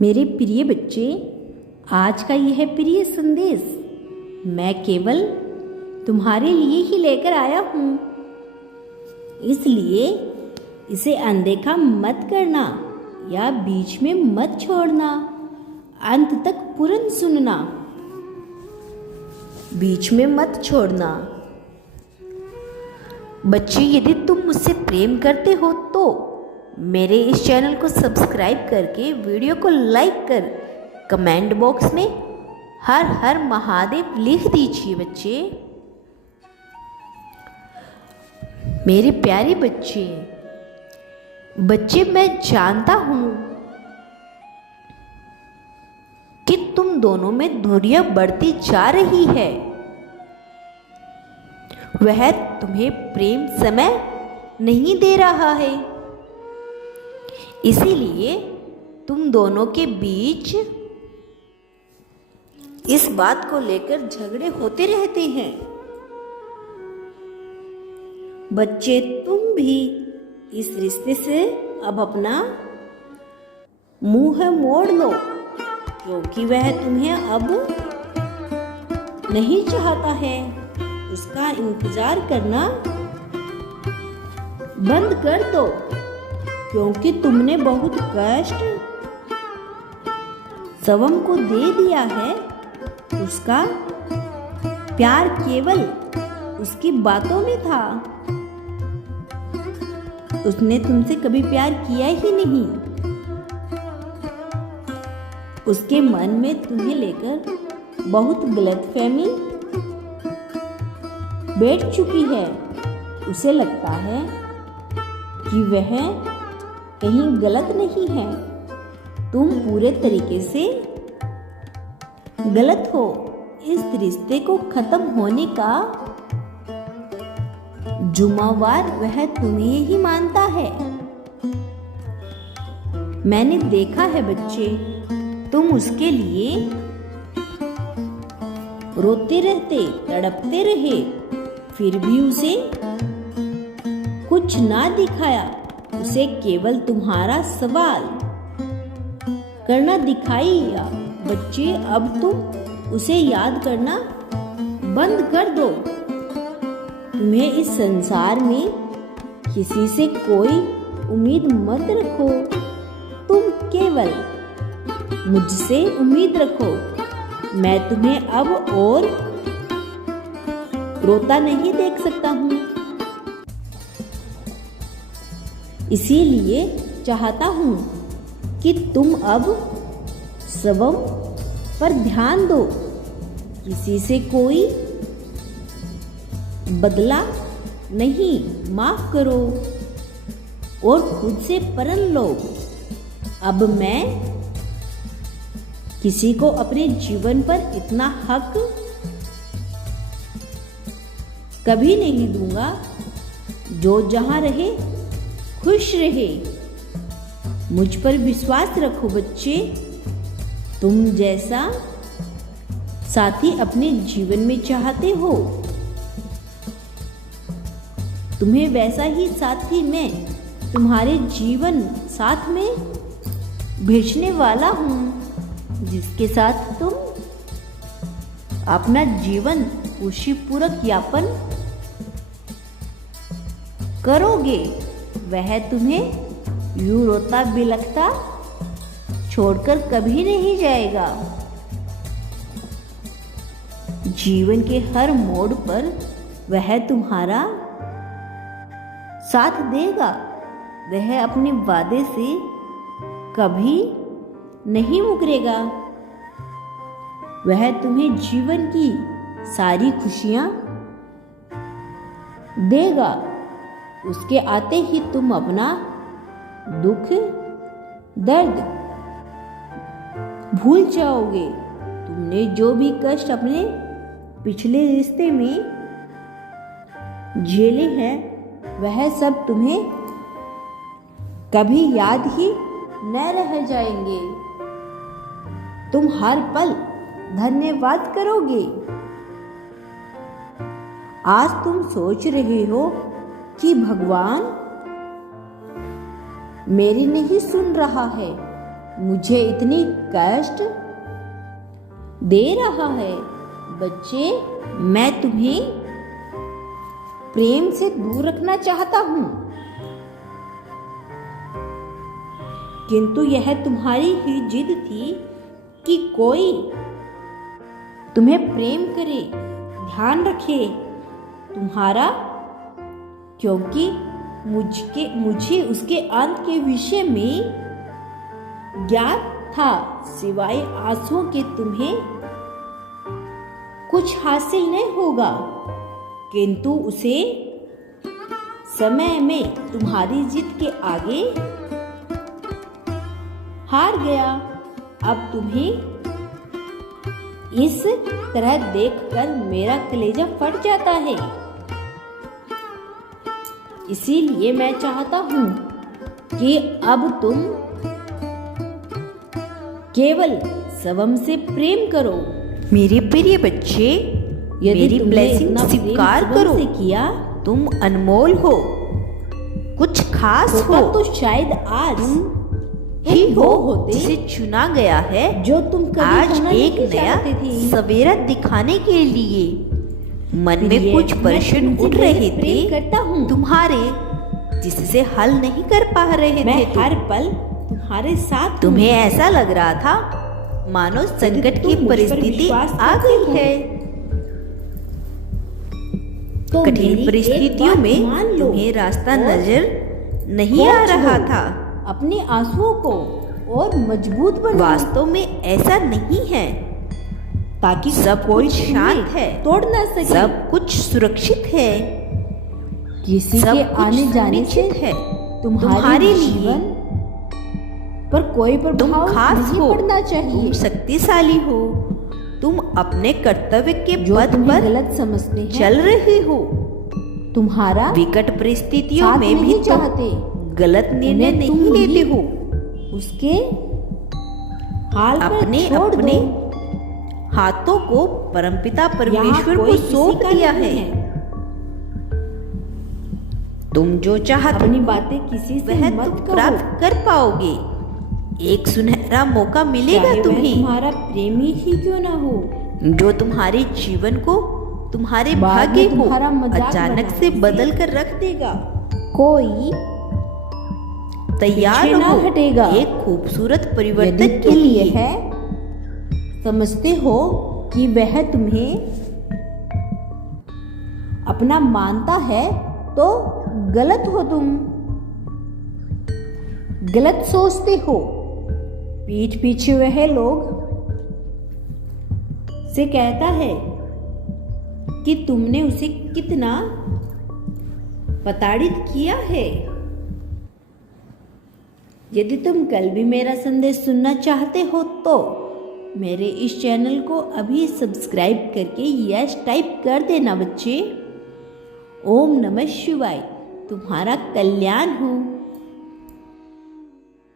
मेरे प्रिय बच्चे, आज का यह प्रिय संदेश मैं केवल तुम्हारे लिए ही लेकर आया हूँ। इसलिए इसे अनदेखा मत करना या बीच में मत छोड़ना। अंत तक पूर्ण सुनना, बीच में मत छोड़ना। बच्चे, यदि तुम मुझसे प्रेम करते हो तो मेरे इस चैनल को सब्सक्राइब करके वीडियो को लाइक कर कमेंट बॉक्स में हर हर महादेव लिख दीजिए। मेरे प्यारे बच्चे, मैं जानता हूं कि तुम दोनों में दूरियां बढ़ती जा रही है। वह तुम्हें प्रेम समय नहीं दे रहा है, इसीलिए तुम दोनों के बीच इस बात को लेकर झगड़े होते रहते हैं। बच्चे, तुम भी इस रिश्ते से अब अपना मुंह मोड़ लो, क्योंकि वह तुम्हें अब नहीं चाहता है। उसका इंतजार करना बंद कर दो, क्योंकि तुमने बहुत कष्ट शिवम को दे दिया है। उसका प्यार केवल उसकी बातों में था। उसने तुमसे कभी प्यार किया ही नहीं। उसके मन में तुम्हें लेकर बहुत गलतफहमी बैठ चुकी है। उसे लगता है कि वह कहीं गलत नहीं है। तुम पूरे तरीके से गलत हो। इस रिश्ते को खत्म होने का जुम्मेवार वह तुम्हें ही मानता है। मैंने देखा है बच्चे, तुम उसके लिए रोते रहते, तड़पते रहे, फिर भी उसे कुछ ना दिखाया। उसे केवल तुम्हारा सवाल करना दिखाई दिया। बच्चे, अब तुम उसे याद करना बंद कर दो। तुम्हें इस संसार में किसी से कोई उम्मीद मत रखो। तुम केवल मुझसे उम्मीद रखो। मैं तुम्हें अब और रोता नहीं देख सकता हूँ। इसीलिए चाहता हूँ कि तुम अब शिवम पर ध्यान दो। किसी से कोई बदला नहीं, माफ करो और खुद से प्रण लो। अब मैं किसी को अपने जीवन पर इतना हक कभी नहीं दूंगा। जो जहां रहे खुश रहे। मुझ पर विश्वास रखो बच्चे। तुम जैसा साथी अपने जीवन में चाहते हो, तुम्हें वैसा ही साथी मैं तुम्हारे जीवन साथ में भेजने वाला हूँ, जिसके साथ तुम अपना जीवन खुशीपूर्वक यापन करोगे। वह तुम्हें यूं रोता बिलखता छोड़कर कभी नहीं जाएगा। जीवन के हर मोड़ पर वह तुम्हारा साथ देगा। वह अपने वादे से कभी नहीं मुकरेगा। वह तुम्हें जीवन की सारी खुशियां देगा। उसके आते ही तुम अपना दुख दर्द भूल जाओगे। तुमने जो भी कष्ट अपने पिछले रिश्ते में झेले हैं, वह सब तुम्हें कभी याद ही न रह जाएंगे। तुम हर पल धन्यवाद करोगे। आज तुम सोच रहे हो कि भगवान मेरी नहीं सुन रहा है, मुझे इतनी कष्ट दे रहा है। बच्चे, मैं तुम्हें प्रेम से दूर रखना चाहता हूं, किंतु यह तुम्हारी ही जिद थी कि कोई तुम्हें प्रेम करे, ध्यान रखे तुम्हारा, क्योंकि मुझे उसके अंत के विषय में ज्ञात था। सिवाय आंसुओं के तुम्हें कुछ हासिल नहीं होगा, किंतु उसे समय में तुम्हारी जिद के आगे हार गया। अब तुम्हें इस तरह देखकर मेरा कलेजा फट जाता है। इसीलिए मैं चाहता हूं कि अब तुम केवल स्वयं से प्रेम करो। मेरे प्रिय बच्चे, मेरी ब्लेसिंग स्वीकार करो। किया तुम अनमोल हो, कुछ खास हो, तो शायद आज ही होते जिसे चुना गया है, जो तुम कभी आज एक नया सवेरा दिखाने के लिए। मन में कुछ प्रश्न उठ रहे थे करता हूँ तुम्हारे, जिससे हल नहीं कर पा रहे थे। हर पल तुम्हारे साथ। तुम्हें ऐसा लग रहा था मानो संकट की परिस्थिति आ गई है। तो कठिन परिस्थितियों में तुम्हें रास्ता नजर नहीं आ रहा था। अपने आंसुओं को और मजबूत बनाओ। वास्तव में ऐसा नहीं है, ताकि सब कुछ शांत है, तोड़ ना सके। सब कुछ सुरक्षित है, किसी के आने जाने से है। तुम्हारे जीवन पर कोई प्रभाव नहीं पड़ना चाहिए। तुम शक्तिशाली हो, तुम अपने कर्तव्य के पथ पर गलत समझते हैं, चल रहे हो। तुम्हारा विकट परिस्थितियों में भी चाहते गलत निर्णय नहीं लेते हो। उसके हाल अपने अपने हाथों को परमपिता परमेश्वर को सौंप दिया है। तुम जो चाहते अपनी बातें किसी से वह मत तुम प्राप्त कर पाओगे। एक सुनहरा मौका मिलेगा तुम्हें, तुम्हारा प्रेमी ही क्यों ना हो, जो तुम्हारे जीवन को, तुम्हारे भाग्य को अचानक से बदल कर रख देगा। कोई तैयार ना हटेगा एक खूबसूरत परिवर्तन के लिए है। समझते हो कि वह तुम्हें अपना मानता है, तो गलत हो। तुम गलत सोचते हो। पीठ पीछे वह लोग से कहता है कि तुमने उसे कितना प्रताड़ित किया है। यदि तुम कल भी मेरा संदेश सुनना चाहते हो तो मेरे इस चैनल को अभी सब्सक्राइब करके यस टाइप कर देना बच्चे। ओम नमः शिवाय। तुम्हारा कल्याण हो।